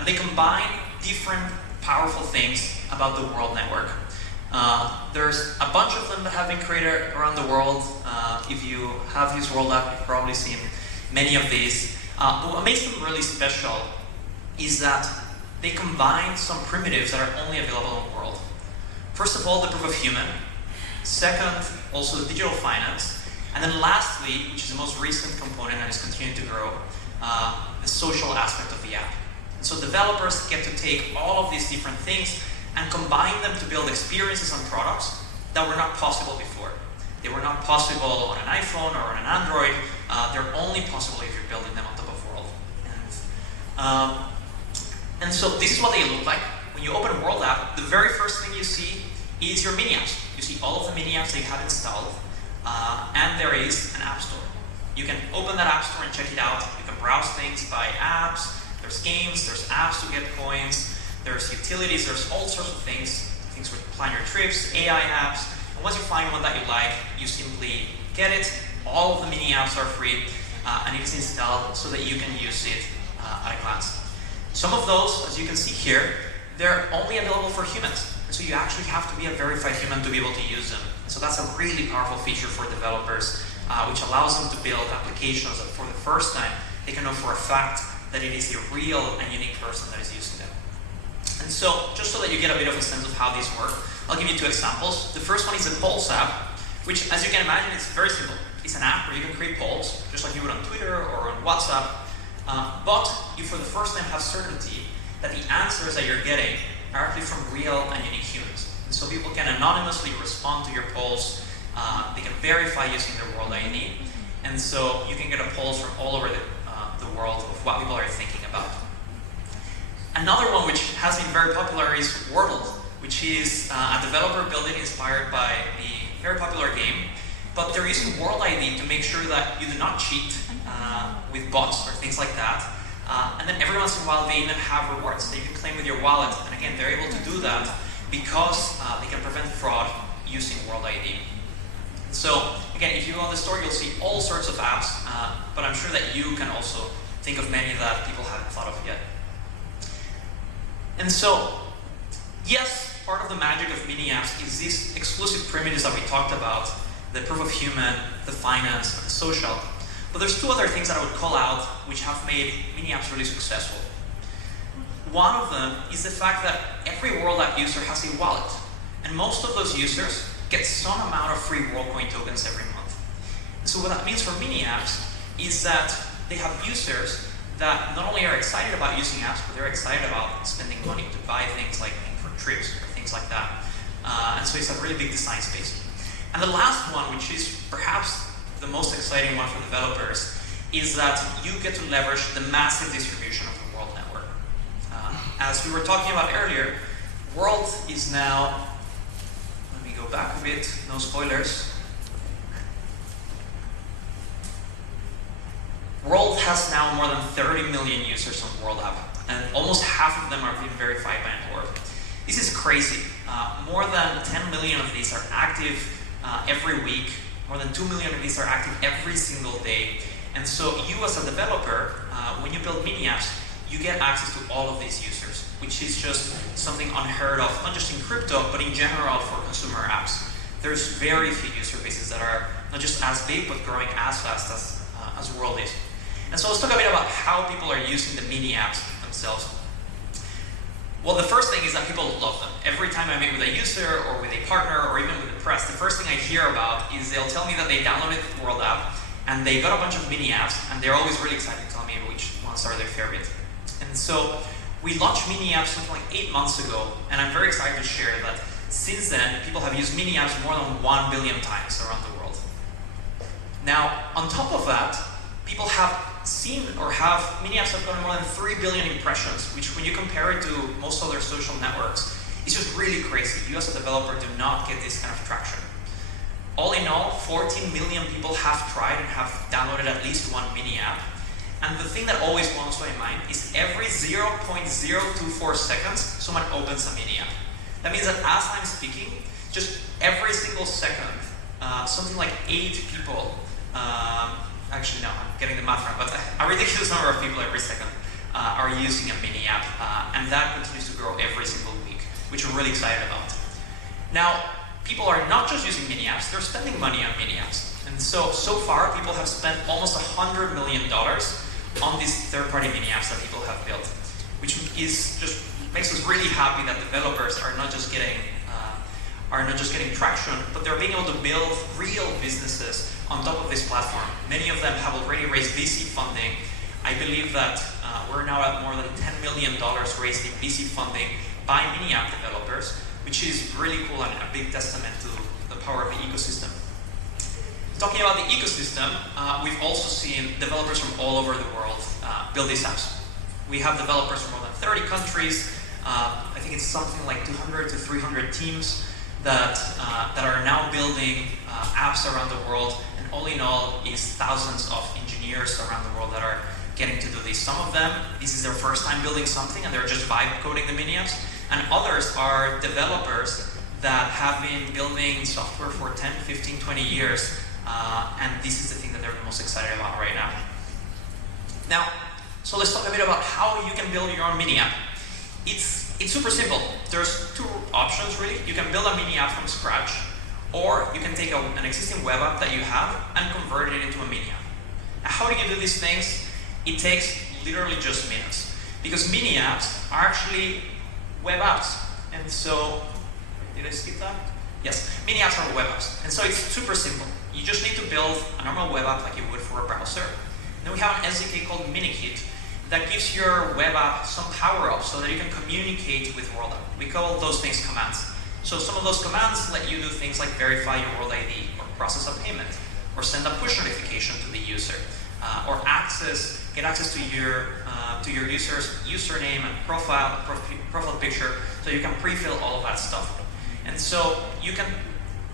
And they combine different powerful things about the World Network. There's a bunch of them that have been created around the world. If you have used World App, you've probably seen many of these. But what makes them really special is that they combine some primitives that are only available in World. First of all, the proof of human. Second, also the digital finance. And then lastly, which is the most recent component and is continuing to grow, the social aspect of the app. And so developers get to take all of these different things and combine them to build experiences and products that were not possible before. They were not possible on an iPhone or on an Android. They're only possible if you're building them on top of World. And so this is what they look like. When you open World App, the very first thing you see is your mini apps. You see all of the mini apps that you have installed, and there is an app store. You can open that app store and check it out. You can browse things by apps. There's games, there's apps to get coins, there's utilities, there's all sorts of things to plan your trips, AI apps. And once you find one that you like, you simply get it. All of the mini apps are free, and it is installed so that you can use it at a glance. Some of those, as you can see here, they're only available for humans. And so you actually have to be a verified human to be able to use them. And so that's a really powerful feature for developers, which allows them to build applications that for the first time, they can know for a fact that it is a real and unique person that is using them. And so, just so that you get a bit of a sense of how these work, I'll give you two examples. The first one is the Polls app, which, as you can imagine, is very simple. It's an app where you can create polls, just like you would on Twitter or on WhatsApp, but you, for the first time, have certainty that the answers that you're getting are actually from real and unique humans. And so people can anonymously respond to your polls. They can verify using their World ID, and so you can get a polls from all over the world of what people are thinking about. Another one which has been very popular is Wordle, which is a developer building inspired by the very popular game, but they're using World ID to make sure that you do not cheat with bots or things like that. And then every once in a while they even have rewards that you can claim with your wallet. And again, they're able to do that because they can prevent fraud using World ID. So again, if you go on the store, you'll see all sorts of apps, but I'm sure that you can also think of many that people haven't thought of yet. And so, yes, part of the magic of mini apps is these exclusive primitives that we talked about, the proof of human, the finance, and the social. But there's two other things that I would call out which have made mini apps really successful. One of them is the fact that every World App user has a wallet, and most of those users get some amount of free WorldCoin tokens every month. So what that means for mini apps is that they have users that not only are excited about using apps, but they're excited about spending money to buy things like paying for trips or things like that. And so it's a really big design space. And the last one, which is perhaps the most exciting one for developers, is that you get to leverage the massive distribution of the World Network. As we were talking about earlier, World is now, let me go back a bit, no spoilers. World has now more than 30 million users on World App, and almost half of them are being verified by an org. This is crazy. More than 10 million of these are active every week. More than 2 million of these are active every single day. And so you as a developer, when you build mini apps, you get access to all of these users, which is just something unheard of, not just in crypto, but in general for consumer apps. There's very few user bases that are not just as big, but growing as fast as World is. And so let's talk a bit about how people are using the mini apps themselves. Well, the first thing is that people love them. Every time I meet with a user or with a partner or even with the press, the first thing I hear about is they'll tell me that they downloaded the World app and they got a bunch of mini apps, and they're always really excited to tell me which ones are their favorite. And so we launched mini apps something like 8 months ago, and I'm very excited to share that since then, people have used mini apps more than 1 billion times around the world. Now, on top of that, people have seen or have, mini apps have gotten more than 3 billion impressions, which when you compare it to most other social networks, it's just really crazy. You as a developer do not get this kind of traction. All in all, 14 million people have tried and have downloaded at least one mini app. And the thing that always blows my mind is every 0.024 seconds, someone opens a mini app. That means that as I'm speaking, just every single second, something like 8 people, actually no, I'm getting the math wrong, but a ridiculous number of people every second are using a mini app and that continues to grow every single week, which we're really excited about. Now, people are not just using mini apps, they're spending money on mini apps. And so far, people have spent almost $100 million on these third-party mini apps that people have built, which is just makes us really happy that developers are not just getting traction, but they're being able to build real businesses on top of this platform. Many of them have already raised VC funding. I believe that we're now at more than $10 million raised in VC funding by mini app developers, which is really cool and a big testament to the power of the ecosystem. Talking about the ecosystem, we've also seen developers from all over the world build these apps. We have developers from more than 30 countries. I think it's something like 200 to 300 teams that are now building apps around the world, and all in all is thousands of engineers around the world that are getting to do this. Some of them, this is their first time building something and they're just vibe coding the mini apps, and others are developers that have been building software for 10, 15, 20 years, and this is the thing that they're the most excited about right now. Now, so let's talk a bit about how you can build your own mini app. It's super simple. There's two options really. You can build a mini app from scratch, or you can take an existing web app that you have and convert it into a mini app. Now, how do you do these things? It takes literally just minutes, because mini apps are actually web apps. And so, did I skip that? Yes, mini apps are web apps. And so it's super simple. You just need to build a normal web app like you would for a browser. Then we have an SDK called MiniKit that gives your web app some power-ups so that you can communicate with World App. We call those things commands. So some of those commands let you do things like verify your World ID, or process a payment, or send a push notification to the user, or get access to your user's username and profile picture, so you can pre-fill all of that stuff. And so you can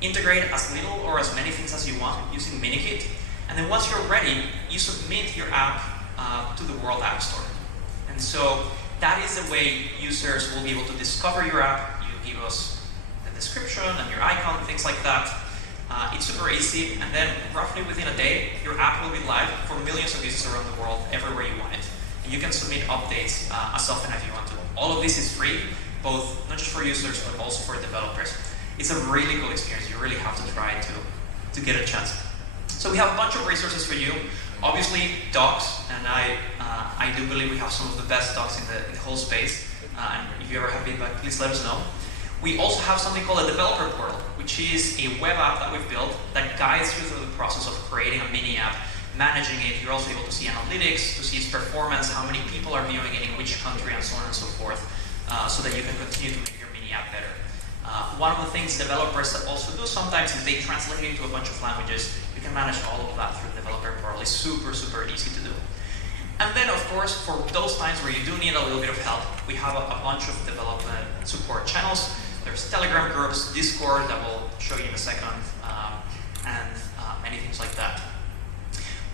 integrate as little or as many things as you want using MiniKit. And then once you're ready, you submit your app to the World App Store. And so that is the way users will be able to discover your app. You give us the description and your icon, things like that. It's super easy, and then roughly within a day, your app will be live for millions of users around the world, everywhere you want it. And you can submit updates as often as you want to. All of this is free, both not just for users, but also for developers. It's a really cool experience. You really have to try to get a chance. So we have a bunch of resources for you. Obviously, docs, and I do believe we have some of the best docs in the whole space. And if you ever have feedback, please let us know. We also have something called a developer portal, which is a web app that we've built that guides you through the process of creating a mini app, managing it. You're also able to see analytics, to see its performance, how many people are viewing it in which country, and so on and so forth, so that you can continue to make your mini app better. One of the things developers also do sometimes is they translate it into a bunch of languages. You can manage all of that through the developer portal. It's super, super easy to do. And then, of course, for those times where you do need a little bit of help, we have a bunch of development support channels. There's Telegram groups, Discord that we'll show you in a second, and many things like that.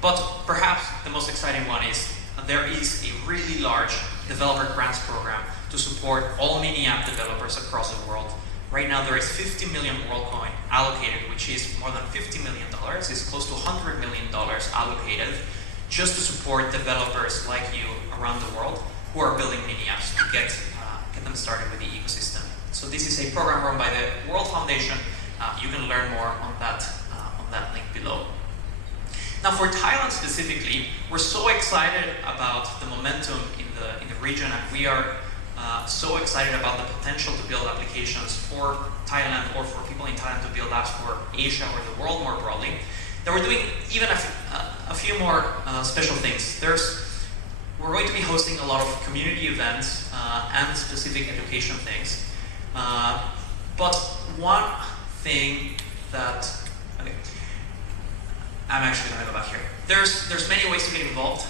But perhaps the most exciting one is there is a really large developer grants program to support all mini app developers across the world. Right now there is 50 million WorldCoin allocated, which is more than $50 million. It's close to $100 million allocated just to support developers like you around the world who are building mini apps to get them started with the ecosystem. So this is a program run by the World Foundation. You can learn more on that link below. Now for Thailand specifically, we're so excited about the momentum in the region, and we are so excited about the potential to build applications for Thailand, or for people in Thailand to build apps for Asia or the world more broadly, that we're doing even a few more special things. We're going to be hosting a lot of community events and specific education things. But one thing that, okay, I'm actually going to go back here. There's many ways to get involved.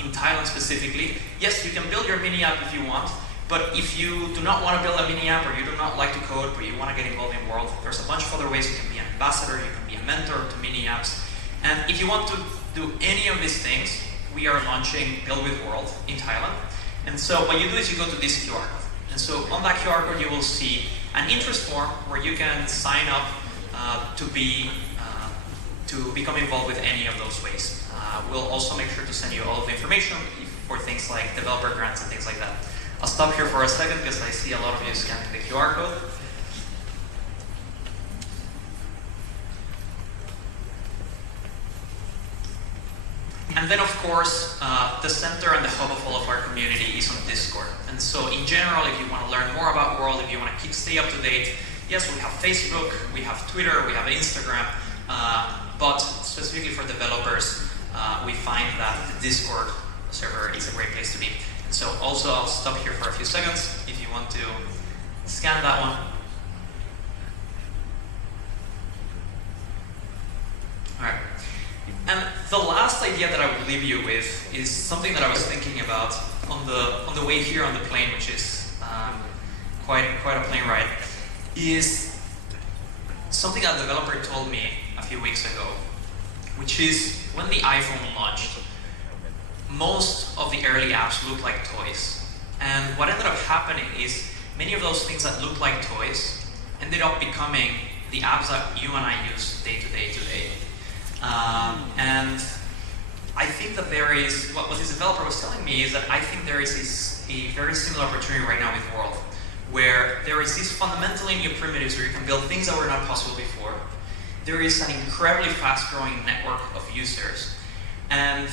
In Thailand specifically, yes, you can build your mini app if you want, but if you do not want to build a mini app, or you do not like to code, but you want to get involved in World, there's a bunch of other ways. You can be an ambassador, you can be a mentor to mini apps. And if you want to do any of these things, we are launching Build with World in Thailand. And so what you do is you go to this QR code. And so on that QR code, you will see an interest form where you can sign up to become involved with any of those ways. We'll also make sure to send you all of the information for things like developer grants and things like that I'll stop here for a second because I see a lot of you scanning the QR code. And then, of course, the center and the hub of all of our community is on Discord. And so, in general, if you want to learn more about World, if you want to stay up to date, yes, we have Facebook, we have Twitter, we have Instagram, but specifically for developers, we find that the Discord server is a great place to be. And so, also, I'll stop here for a few seconds if you want to scan that one. All right. And the last idea that I would leave you with is something that I was thinking about on the way here on the plane, which is quite a plane ride, is something that a developer told me a few weeks ago, which is when the iPhone launched, most of the early apps looked like toys. And what ended up happening is many of those things that looked like toys ended up becoming the apps that you and I use day to day today. And I think that there is, what this developer was telling me is that I think there is a very similar opportunity right now with World, where there is these fundamentally new primitives where you can build things that were not possible before. There is an incredibly fast-growing network of users, and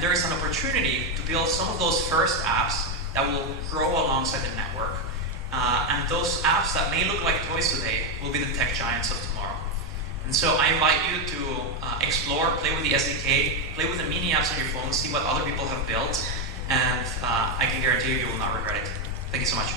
there is an opportunity to build some of those first apps that will grow alongside the network. And those apps that may look like toys today will be the tech giants of tomorrow. And so I invite you to explore, play with the SDK, play with the mini apps on your phone, see what other people have built, and I can guarantee you will not regret it. Thank you so much.